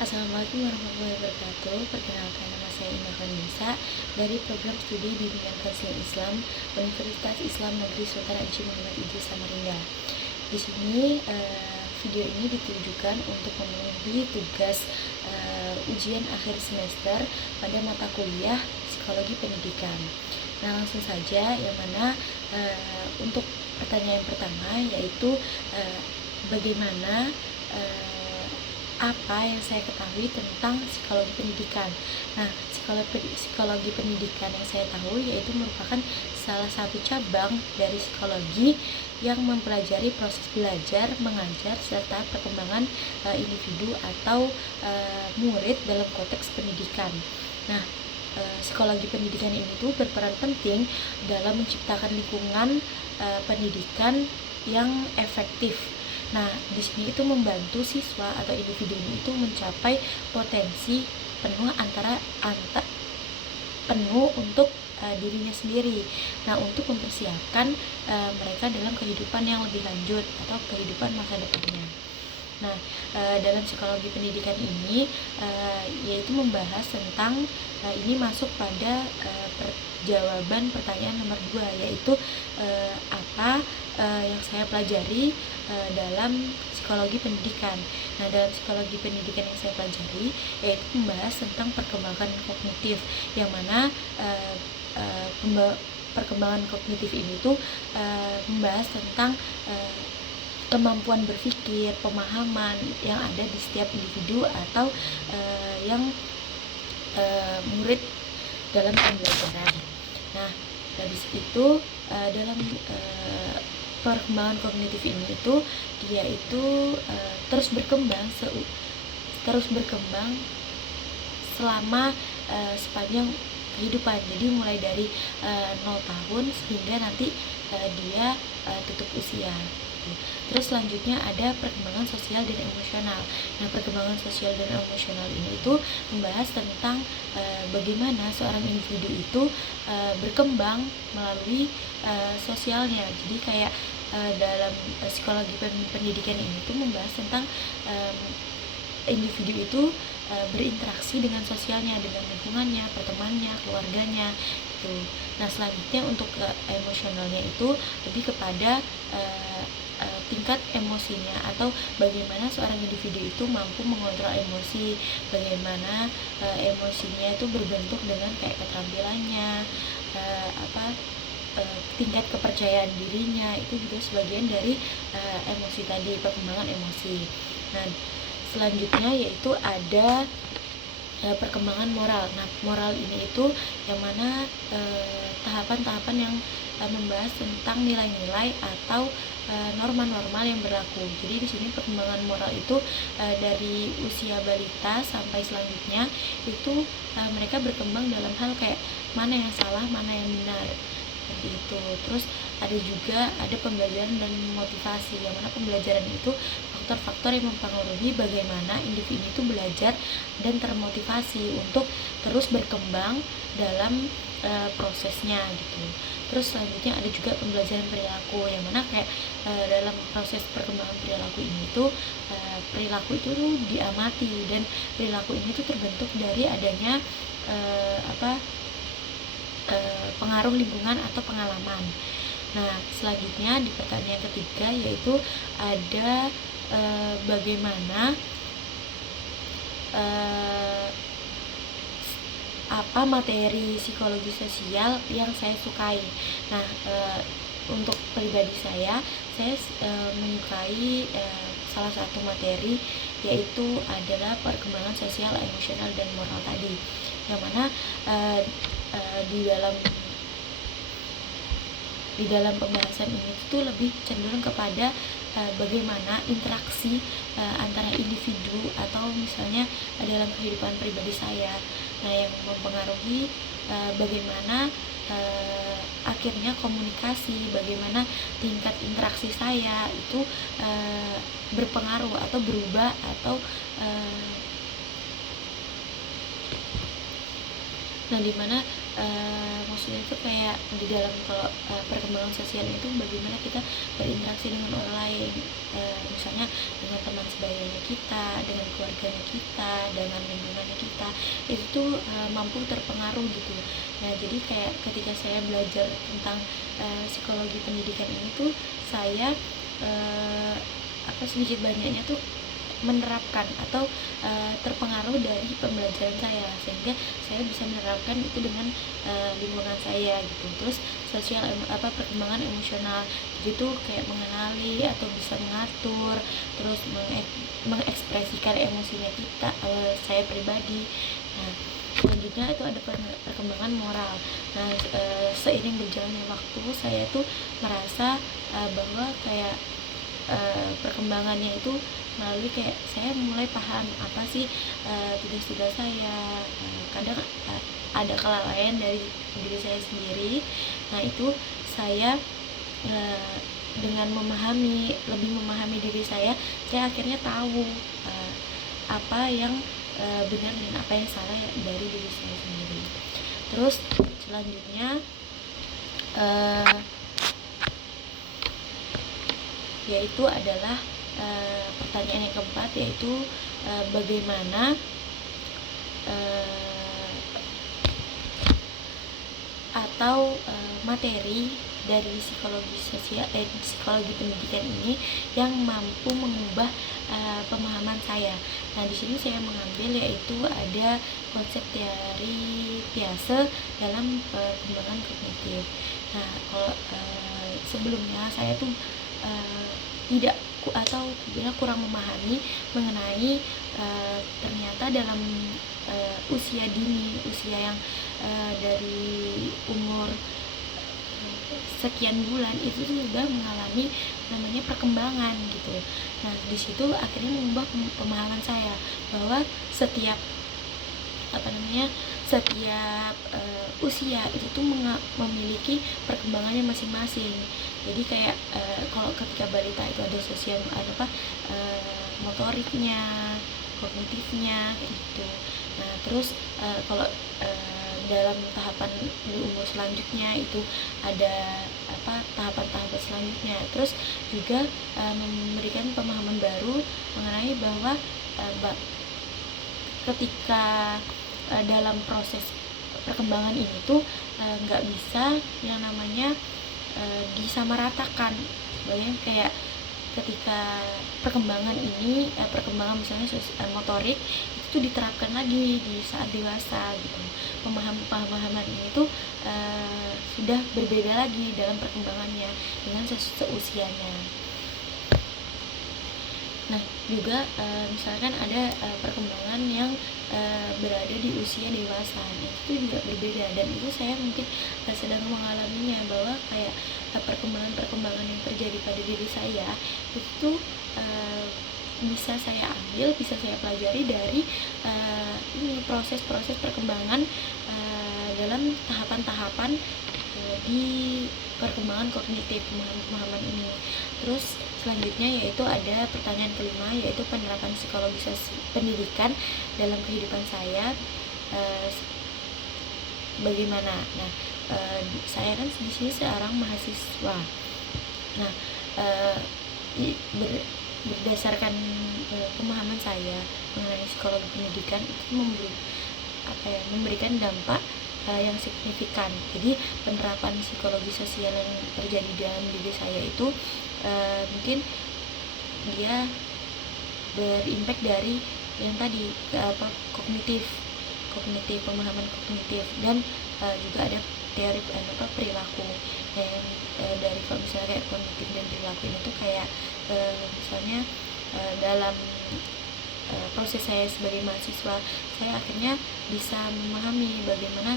Assalamualaikum warahmatullahi wabarakatuh. Perkenalkan, nama saya Indah Nisa dari program studi bimbingan kajian Islam Universitas Islam Negeri Sultan Haji Muhammad Idris Samarinda. Di sini video ini ditujukan untuk memenuhi tugas ujian akhir semester pada mata kuliah Psikologi Pendidikan. Nah, langsung saja, yang mana untuk pertanyaan pertama yaitu bagaimana apa yang saya ketahui tentang psikologi pendidikan. Nah, psikologi pendidikan yang saya tahu yaitu merupakan salah satu cabang dari psikologi yang mempelajari proses belajar, mengajar, serta perkembangan individu atau murid dalam konteks pendidikan. Nah, psikologi pendidikan ini tuh berperan penting dalam menciptakan lingkungan pendidikan yang efektif. Nah, di sini itu membantu siswa atau individu itu mencapai potensi penuh penuh untuk dirinya sendiri. Nah, untuk mempersiapkan mereka dalam kehidupan yang lebih lanjut atau kehidupan masa depannya. Nah, dalam psikologi pendidikan ini yaitu membahas tentang ini masuk pada jawaban pertanyaan nomor 2, yaitu apa yang saya pelajari dalam psikologi pendidikan. Nah, dalam psikologi pendidikan yang saya pelajari yaitu membahas tentang perkembangan kognitif, yang mana perkembangan kognitif ini tuh membahas tentang kemampuan berpikir, pemahaman yang ada di setiap individu atau yang murid dalam pembelajaran. Nah, habis itu dalam perkembangan kognitif ini itu dia itu terus berkembang selama sepanjang kehidupan. Jadi mulai dari 0 tahun sehingga nanti dia tutup usia. Terus selanjutnya ada perkembangan sosial dan emosional. Nah, perkembangan sosial dan emosional ini itu membahas tentang bagaimana seorang individu itu berkembang melalui sosialnya. Jadi kayak dalam psikologi pendidikan ini itu membahas tentang individu itu berinteraksi dengan sosialnya, dengan lingkungannya, pertemanannya, keluarganya gitu. Nah, selanjutnya untuk emosionalnya itu lebih kepada tingkat emosinya, atau bagaimana seorang individu itu mampu mengontrol emosi, bagaimana emosinya itu berbentuk dengan kayak keterampilannya, tingkat kepercayaan dirinya, itu juga sebagian dari emosi tadi, perkembangan emosi. Nah, selanjutnya yaitu ada perkembangan moral. Nah, moral ini itu yang mana tahapan-tahapan yang membahas tentang nilai-nilai atau norma-norma yang berlaku. Jadi di sini perkembangan moral itu dari usia balita sampai selanjutnya itu mereka berkembang dalam hal kayak mana yang salah, mana yang benar, seperti itu. Terus ada pembelajaran dan motivasi, yang mana pembelajaran itu faktor-faktor yang mempengaruhi bagaimana individu itu belajar dan termotivasi untuk terus berkembang dalam prosesnya gitu. Terus selanjutnya ada juga pembelajaran perilaku, yang mana kayak dalam proses perkembangan perilaku ini tuh perilaku itu tuh diamati, dan perilaku ini tuh terbentuk dari adanya pengaruh lingkungan atau pengalaman. Nah, selanjutnya di pertanyaan ketiga yaitu ada bagaimana apa materi psikologi sosial yang saya sukai. Nah, untuk pribadi saya menyukai salah satu materi yaitu adalah perkembangan sosial, emosional, dan moral tadi, yang mana di dalam pembahasan ini itu lebih cenderung kepada bagaimana interaksi antara individu atau misalnya dalam kehidupan pribadi saya. Nah, yang mempengaruhi bagaimana akhirnya komunikasi, bagaimana tingkat interaksi saya itu berpengaruh atau berubah, atau dimana maksudnya itu kayak di dalam kalau perkembangan sosial itu bagaimana kita berinteraksi dengan orang lain, misalnya dengan teman sebayanya kita, dengan keluarganya kita, dengan lingkungannya kita, itu tuh mampu terpengaruh gitu. Nah jadi kayak ketika saya belajar tentang psikologi pendidikan ini tuh saya sedikit banyaknya tuh menerapkan atau terpengaruh dari pembelajaran saya, sehingga saya bisa menerapkan itu dengan lingkungan saya gitu. Terus sosial perkembangan emosional, jadi tuh kayak mengenali atau bisa mengatur, terus mengekspresikan emosinya kita, saya pribadi. Nah selanjutnya itu ada perkembangan moral. Nah seiring berjalannya waktu saya tuh merasa bahwa kayak perkembangannya itu melalui kayak saya mulai paham apa sih tugas-tugas saya. Kadang ada kelalaian dari diri saya sendiri. Nah itu saya dengan lebih memahami diri saya akhirnya tahu apa yang benar dan apa yang salah dari diri saya sendiri. Terus selanjutnya yaitu adalah pertanyaan yang keempat, yaitu bagaimana atau materi dari psikologi pendidikan ini yang mampu mengubah pemahaman saya. Nah di sini saya mengambil yaitu ada konsep teori Piaget dalam perkembangan kognitif. Nah kalau sebelumnya saya tuh tidak kurang memahami mengenai ternyata dalam usia dini, usia yang dari umur sekian bulan itu sudah mengalami namanya perkembangan gitu. Nah di situ akhirnya mengubah pemahaman saya bahwa setiap usia itu tuh memiliki perkembangannya masing-masing. Jadi kayak kalau ketika balita itu ada sosial motoriknya, kognitifnya gitu. Nah terus kalau dalam tahapan di umur selanjutnya itu ada tahapan-tahapan selanjutnya. Terus juga memberikan pemahaman baru mengenai bahwa ketika dalam proses perkembangan ini tuh nggak bisa yang namanya disamaratakan. Bayang kayak ketika perkembangan misalnya motorik itu tuh diterapkan lagi di saat dewasa gitu. Pemahaman ini tuh sudah berbeda lagi dalam perkembangannya dengan seusianya. Nah juga misalkan ada perkembangan yang berada di usia dewasa, itu juga berbeda, dan itu saya mungkin sedang mengalaminya, bahwa kayak perkembangan yang terjadi pada diri saya itu bisa saya ambil, bisa saya pelajari dari ini proses-proses perkembangan dalam tahapan-tahapan di perkembangan kognitif pemahaman ini. Terus selanjutnya yaitu ada pertanyaan kelima, yaitu penerapan psikologisasi pendidikan dalam kehidupan saya, bagaimana. Nah saya kan di sini seorang mahasiswa. Nah berdasarkan pemahaman saya mengenai psikologi pendidikan itu memberikan dampak yang signifikan. Jadi penerapan psikologi sosial yang terjadi dalam diri saya itu mungkin dia berimpact dari yang tadi kognitif, pemahaman kognitif, dan juga ada teori perilaku yang dari kalau misalnya kayak kognitif dan perilaku ini tuh kayak misalnya dalam proses saya sebagai mahasiswa, saya akhirnya bisa memahami bagaimana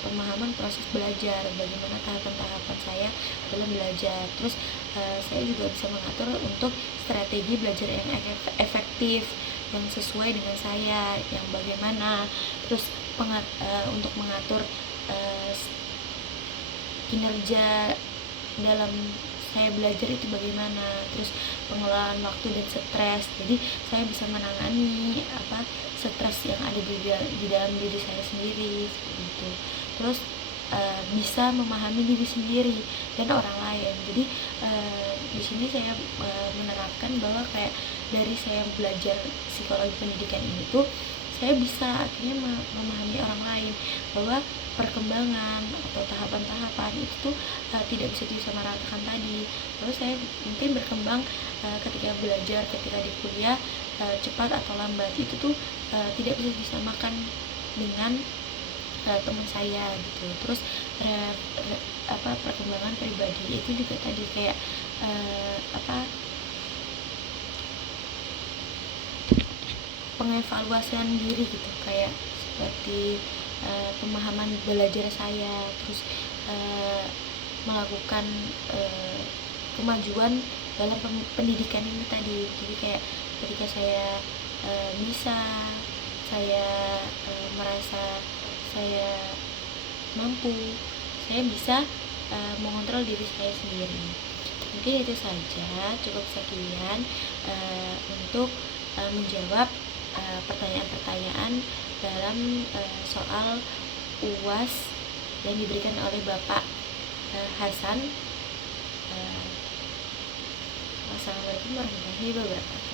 pemahaman proses belajar, bagaimana tahapan-tahapan saya dalam belajar. Terus saya juga bisa mengatur untuk strategi belajar yang efektif, yang sesuai dengan saya, yang bagaimana. Terus untuk mengatur kinerja dalam saya belajar itu bagaimana, terus pengelolaan waktu dan stres. Jadi saya bisa menangani stres yang ada di dalam diri saya sendiri seperti itu. Terus bisa memahami diri sendiri dan orang lain. Jadi di sini saya menerapkan bahwa kayak dari saya belajar psikologi pendidikan ini tuh saya bisa akhirnya memahami orang lain, bahwa perkembangan atau tahapan-tahapan itu tuh tidak bisa disamaratakan tadi. Lalu saya mungkin berkembang ketika belajar, ketika di kuliah cepat atau lambat, itu tuh tidak bisa disamakan dengan teman saya gitu. Terus perkembangan pribadi itu juga tadi kayak pengevaluasian diri gitu, kayak seperti pemahaman belajar saya, terus melakukan kemajuan dalam pendidikan ini tadi. Jadi kayak ketika saya bisa, saya merasa saya mampu, saya bisa mengontrol diri saya sendiri. Mungkin itu saja, cukup sekian untuk menjawab pertanyaan-pertanyaan dalam soal UAS yang diberikan oleh Bapak Hasan. Wassalamualaikum warahmatullahi wabarakatuh.